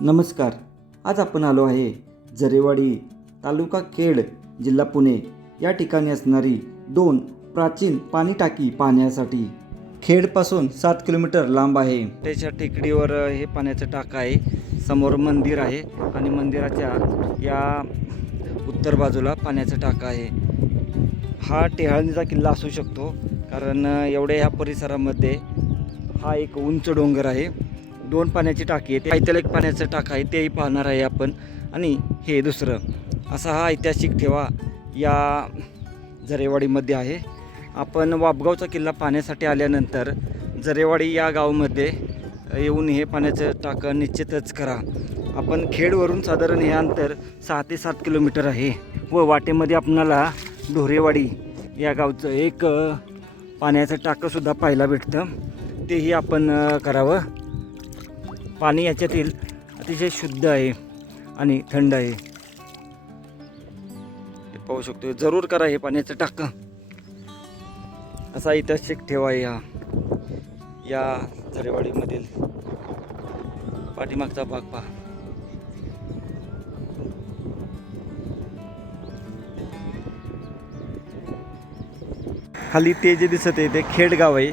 नमस्कार. आज आपण आलो आहे जरेवाडी तालुका खेड जिल्हा पुणे या ठिकाणी असणारी दोन प्राचीन पाणी टाकी पाहण्यासाठी. खेडपासून सात किलोमीटर लांब आहे. त्याच्या टेकडीवर हे पाण्याचं टाका आहे. समोर मंदिर आहे आणि मंदिराच्या या उत्तर बाजूला पाण्याचं टाका आहे. हा टेहाळणीचा किल्ला असू शकतो कारण एवढ्या ह्या परिसरामध्ये हा एक उंच डोंगर आहे. दोन पाण्याची टाकी आहे त्याला एक पाण्याचं टाका आहे तेही पाहणार आहे आपण. आणि हे दुसरं असा हा ऐतिहासिक ठेवा या जरेवाडीमध्ये आहे. आपण वापगावचा किल्ला पाहण्यासाठी आल्यानंतर जरेवाडी या गावामध्ये येऊन हे पाण्याचं टाकं निश्चितच करा. आपण खेडवरून साधारण हे अंतर सहा ते सात किलोमीटर आहे व वाटेमध्ये आपणाला ढोरेवाडी या गावचं एक पाण्याचं टाकंसुद्धा पाहायला भेटतं. तेही आपण करावं. पाणी याच्यातील अतिशय शुद्ध आहे आणि थंड आहे. पाहू शकतो जरूर करा हे पाण्याचं टाकं. असा ऐतिहासिक ठेवा आहे हा. या झरेवाडीमधील पाठीमागचा भाग पहा. खाली ते जे दिसत आहे ते खेडगाव आहे.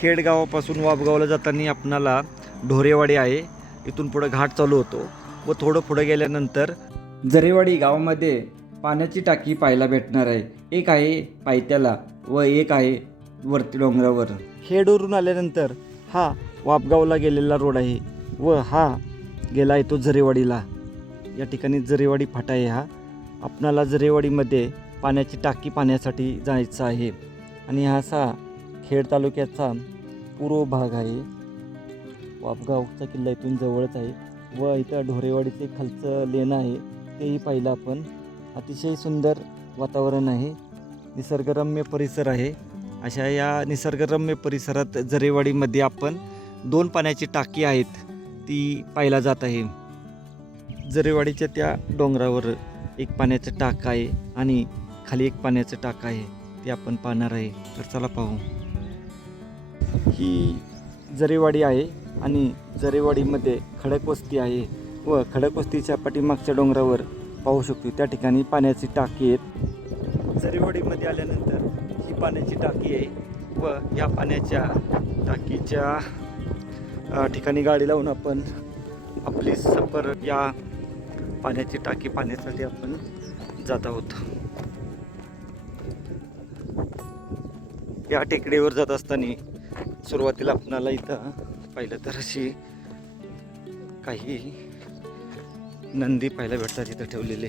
खेडगावापासून वाबगावला जाताना आपणाला ढोरेवाडी आहे. इथून पुढं घाट चालू होतो. व थोडं पुढं गेल्यानंतर जरेवाडी गावामध्ये पाण्याची टाकी पाहायला भेटणार आहे. एक आहे पायथ्याला व एक आहे वरती डोंगरावर. खेडवरून आल्यानंतर हा वापगावला गेलेला रोड आहे व हा गेला येतो जरेवाडीला. या ठिकाणी जरेवाडी फाटा आहे हा. आपणाला जरेवाडीमध्ये पाण्याची टाकी पाण्यासाठी जायचं आहे. आणि हा असा खेड तालुक्याचा पूर्व भाग आहे. वापगावचा किल्ला इथून जवळच आहे व इथं ढोरेवाडीचे खालचं लेणं आहे तेही पाहिलं आपण. अतिशय सुंदर वातावरण आहे. निसर्गरम्य परिसर आहे. अशा या निसर्गरम्य परिसरात जरेवाडीमध्ये आपण दोन पाण्याची टाकी आहेत ती पाहायला जात आहे. जरेवाडीच्या त्या डोंगरावर एक पाण्याचं टाक आहे आणि खाली एक पाण्याचं टाक आहे ते आपण पाहणार आहे. तर चला पाहू. ही जरेवाडी आहे. आणि जरेवाडीमध्ये खडक वस्ती आहे व खडक वस्तीच्या पाठीमागच्या डोंगरावर पाहू शकतो. त्या ठिकाणी पाण्याची टाकी आहेत. जरेवाडीमध्ये आल्यानंतर ही पाण्याची टाकी आहे व या पाण्याच्या टाकीच्या ठिकाणी गाडी लावून आपण आपली सफर या पाण्याची टाकी पाण्यासाठी आपण जात आहोत. या टेकडीवर जात असताना सुरुवातीला आपणाला इथं पाहिलं तर अशी काही नंदी पाहायला भेटतात इथं ठेवलेले.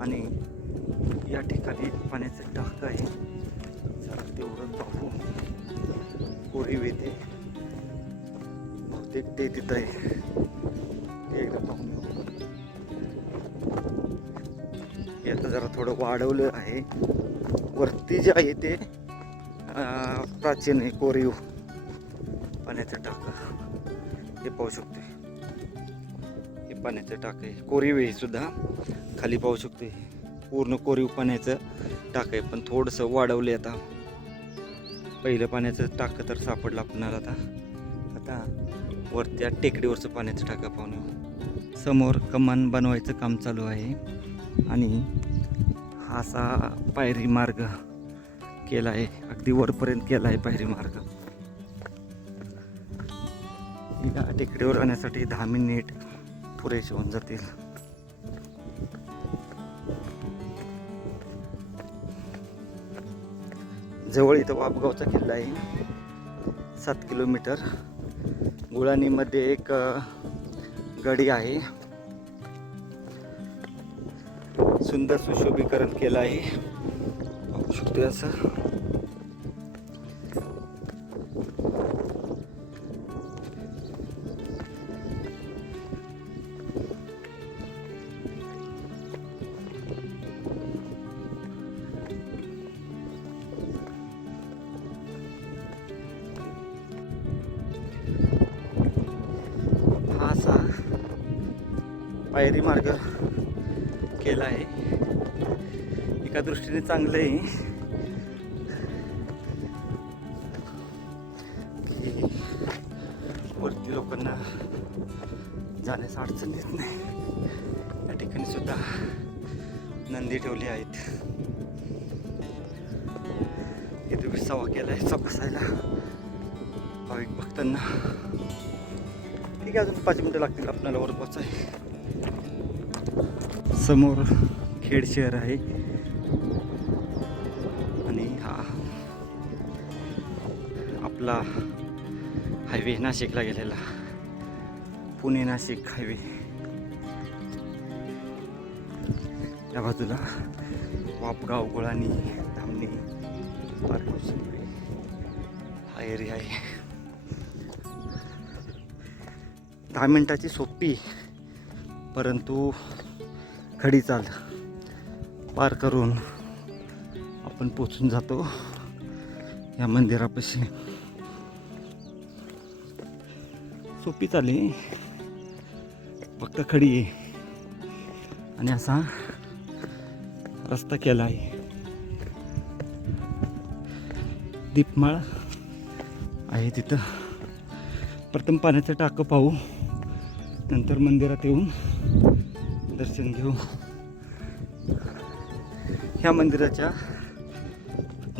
आणि या ठिकाणी पाण्याचं टाक आहे. जरा तेवढं पाहू कोरीव येते बहुतेक ते तिथं आहे. ते एकदा पाहून घेऊ हे आता जरा थोडं वाढवलं आहे. वरती जे आहे ते प्राचीन आहे कोरीव पाण्याचं टाक. हे पाहू शकतो. हे पाण्याचं टाक. आहे कोरीव हे सुद्धा. खाली पाहू शकतो. पूर्ण कोरीव पाण्याचं टाक आहे. पण थोडंसं वाढवले आता. पहिलं पाण्याचं टाकं तर सापडलं आपणाला आता. आता वरत्या टेकडीवरचं पाण्याचं टाकं पाहून समोर कमान बनवायचं काम चालू आहे. आणि हा असा पायरी मार्ग केला आहे अगदी वरपर्यंत केला आहे पायरी मार्ग. या टेकडीवर जाण्यासाठी दहा मिनिट पुरेसे होऊन जातील. जवळ इथं वापगावचा किल्ला आहे. सात किलोमीटर. गुळाणीमध्ये एक गडी आहे. सुंदर सुशोभीकरण केलं आहे. पाहू असं असा पायरी मार्ग केला आहे. एका दृष्टीने चांगलं आहे. की वरती लोकांना जाण्यास अडचण येत नाही. या ठिकाणी सुद्धा नंदी ठेवली आहेत. इथे विसावा केला आहे चौकसायला. भाविक भक्तांना. ठीक आहे अजून पाच मिनटं लागतील आपल्याला वर पोचाय समोर खेड शहर आहे. आपला हायवे नाशिकला गेलेला. पुणे नाशिक हायवे. या बाजूला वापगाव गुळाणी धामणी पारकोशिंपरी हा एरिया आहे. दहा मिनटाची सोपी परंतु खडी चाल पार करून आपण पोचून जातो या मंदिरापाशी. सोपी चालली. फक्त खडी आहे. आणि असा रस्ता केला आहे दीपमाळ आहे तिथं. प्रथम पाण्याचं टाकं पाहू. नंतर मंदिरात येऊन दर्शन घेऊ. ह्या मंदिराच्या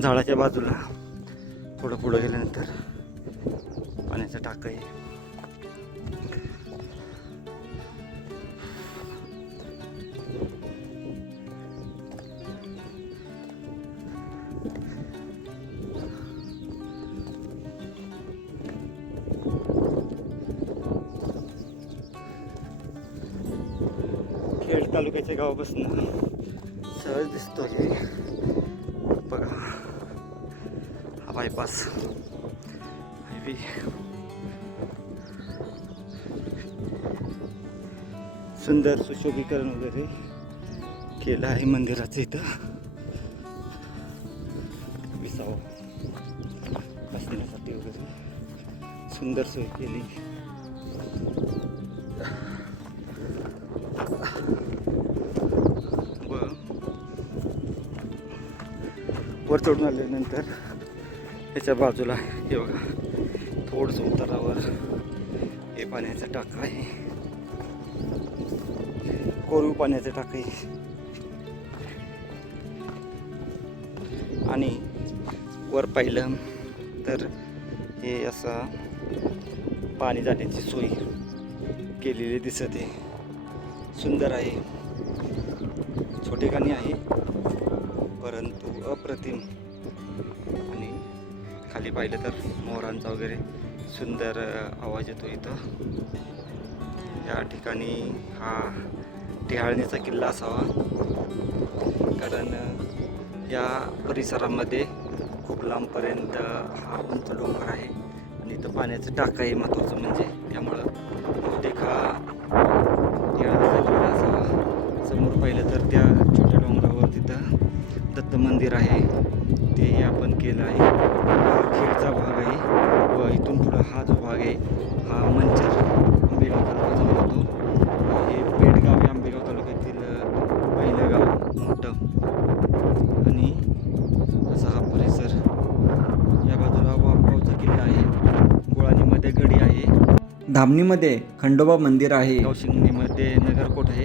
झाडाच्या बाजूला थोडं पुढं गेल्यानंतर पाण्याचं टाकं आहे. खेड तालुक्याच्या गावापासून सहज दिसतो हे. बघा. हा बायपास हायवे सुंदर सुशोभीकरण वगैरे केलं आहे मंदिराचं इथं. विसावा बसण्यासाठी वगैरे सुंदर सोय केली. व वर चढून आल्यानंतर त्याच्या बाजूला हे बघा थोडंसं उतारावर हे पाण्याचं टाकं आहे. कोरीव पाण्याचं टाकं आहे. आणि वर पाहिलं तर हे असं पाणी जाण्याची सोय केलेली दिसत. आहे सुंदर आहे. छोटेखानी आहे परंतु अप्रतिम. आणि खाली पाहिलं तर मोरांचा वगैरे सुंदर आवाज येतो इथं. या ठिकाणी हा टिहाळणीचा किल्ला असावा. कारण या परिसरामध्ये खूप लांबपर्यंत हा उंच डोंगर आहे. आणि इथं पाण्याचं टाकाही आहे महत्त्वाचं म्हणजे. त्यामुळं बहुतेक हा टिहाळणीचा किल्ला असावा. समोर पाहिलं तर त्या छोट्या डोंगरावर तिथं दत्त मंदिर आहे. तेही आपण केलं आहे. हा खेळचा भाग आहे. व इथून पुढं हा जो भाग आहे हा मंचर आंबेगाव तालुक्याचा होतो हे पेडगाव हे आंबेगाव तालुक्यातील अ, पहिलं गाव मोठं आणि असा हा परिसर या बाजूला वापगावचा किल्ला आहे गुळाणीमध्ये गडी आहे धामणीमध्ये खंडोबा मंदिर आहे. गावशिंगणीमध्ये नगरकोट आहे.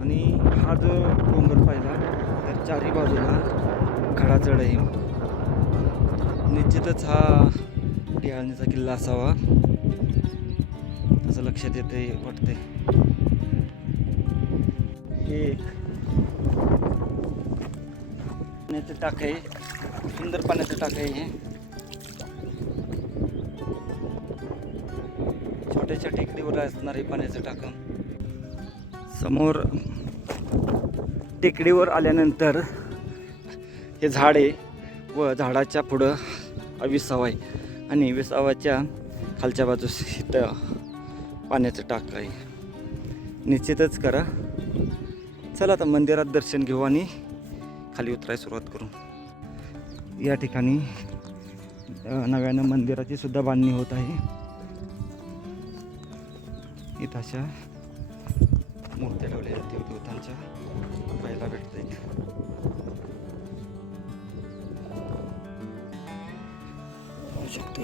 आणि हा जो डोंगर पाहिला तर चारही बाजूला खडाचढ आहे. निश्चितच हा टिहाळणीचा किल्ला असावा असं लक्षात येते वाटते. हे एक पाण्याचं टाक आहे. सुंदर पाण्याचं टाक आहे हे. छोट्याच्या टेकडीवर असणार हे पाण्याचं टाकं समोर टेकडीवर आल्यानंतर हे झाड आहे व झाडाच्या पुढं हा विसावा आहे. आणि विसावाच्या खालच्या बाजूस इथं पाण्याचं टाक आहे. निश्चितच करा. चला आता मंदिरात दर्शन घेऊ आणि खाली उतरायला सुरुवात करू. या ठिकाणी नव्यानं मंदिराची सुद्धा बांधणी होत आहे. इथं अशा मूर्त्या ठेवल्या देवदेवतांच्या पहिला भेटत शकते.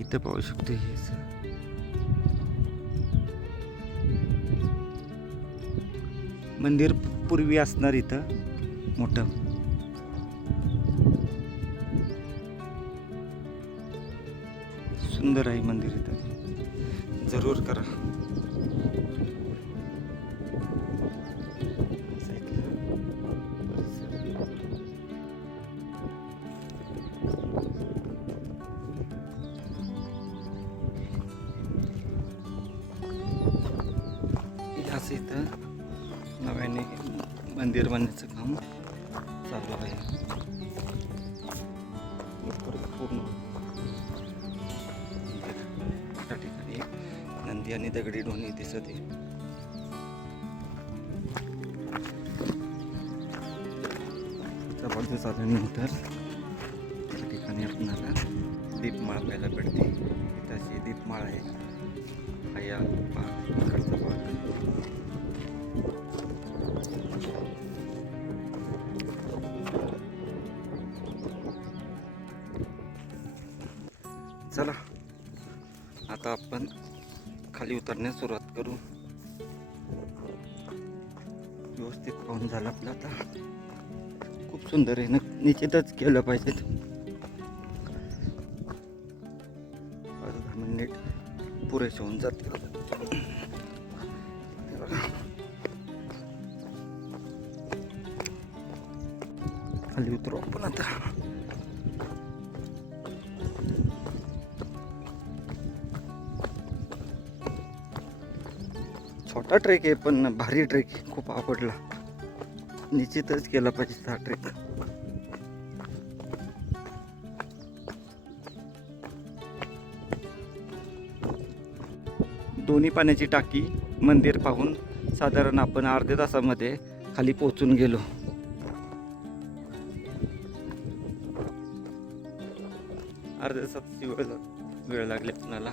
इथं पाहू शकतो हे मंदिर पूर्वी असणार इथं मोठं. सुंदर आहे मंदिर इथं. जरूर करा. मंदिर बांधण्याचं काम चालू आहे. पूर्ण त्या ठिकाणी नंदी आणि दगडी ढोणी दिसत आहे. जबरदस्त आल्यानंतर त्या ठिकाणी आपणाला दीपमाळ पाहायला भेटते इथं अशी दीपमाळ आहे. हा या भाग इकडचा भाग. आता आपण खाली उतरण्यास सुरुवात करू. व्यवस्थित पाहून झालं आपलं आता. खूप सुंदर आहे. ना निश्चितच केलं पाहिजे. दहा मिनिट पुरेसे होऊन जातील. खाली उतरू आपण आता. ट्रेक आहे पण भारी ट्रेक खूप आवडला. निश्चितच केला पाहिजे हा ट्रेक. दोन्ही पाण्याची टाकी मंदिर पाहून साधारण आपण अर्ध्या तासामध्ये खाली पोहोचून गेलो. अर्ध्या तासाची वेळ वेळ लागली आपल्याला.